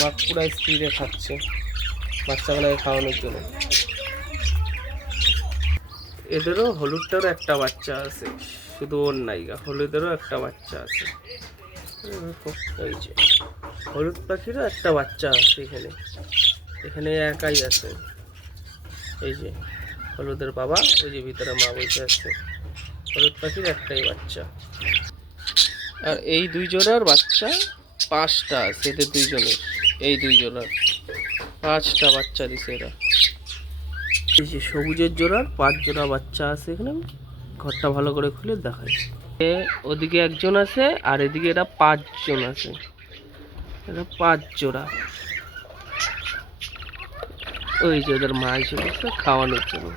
মা পুরো স্পিডে খাচ্ছে বাচ্চাগুলোকে খাওয়ানোর জন্য। এদেরও হলুদটারও একটা বাচ্চা আছে, শুধু ওর নাইগা হলুদেরও একটা বাচ্চা আছে। এই এই হলুদ পাখিরও একটা বাচ্চা আছে এখানে। এখানে একাই আছে। এই যে, হলুদের বাবা ওই যে ভিতরে মা বসে আছে। হলুদ পাখির একটাই বাচ্চা। আর এই দুই জোড়ার বাচ্চা পাঁচটা আছে, এদের দুইজনের। এই দুই জোড়ার পাঁচটা বাচ্চা দিছে এরা। এই যে সবুজের জোড়ার পাঁচ জোড়া বাচ্চা আছে এখানে। ঘরটা ভালো করে খুলে দেখাই। ওদিকে একজন আছে আর এদিকে এরা পাঁচজন আছে। এরা পাঁচ জোড়া ওই যে ওদের মা এসে খাওয়ানোর জন্য।